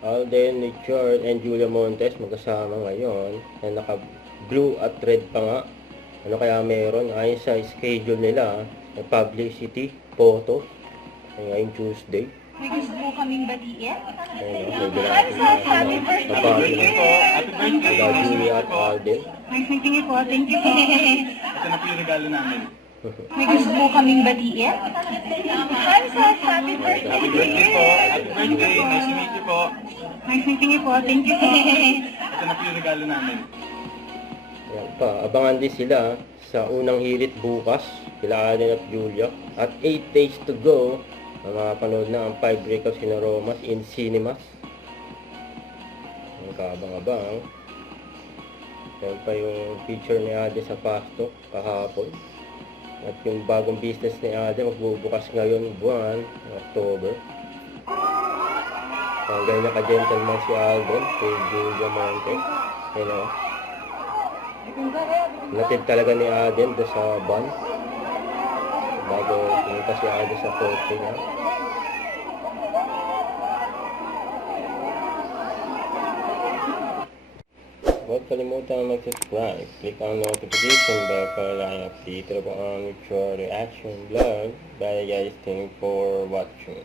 Alden Richard and Julia Montes magkasama ngayon na naka-blue at red pa nga. Ano kaya meron? Ayon sa schedule nila, na publicity, photo, ngayong Tuesday. May gusto po kaming batiin. Ayun, may binati na Happy birthday kabagi na Julia at Alden. Nice meeting you po. Thank you po. Ito na po yung regalo namin. May gusto po kaming batiin. Hi, sir. Happy birthday. Happy birthday po. Happy birthday. Nice to meet you po. Nice meeting you po. Thank you po. Ito na po yung regalo namin. Ayan pa, abangan din sila sa unang hirit bukas, kila Alden at Julia. At 8 days to go, mapapanood na ang 5 breakups in Aromas in cinemas. Ang kaabang-abang. Ayan pa yung picture ni Alden sa Pasto kahapon. At yung bagong business ni Alden magbubukas ngayon buwan, October. Hanggang naka-gentleman si Alden kay Julia Montes. Ayan o. Natid talaga ni Alden doon sa van. Bago pumunta si Alden sa kotse niya. Huwag kalimutan mag-subscribe. Click ang notification bell para lang update po ang future reaction vlog. Bye guys, thank you for watching.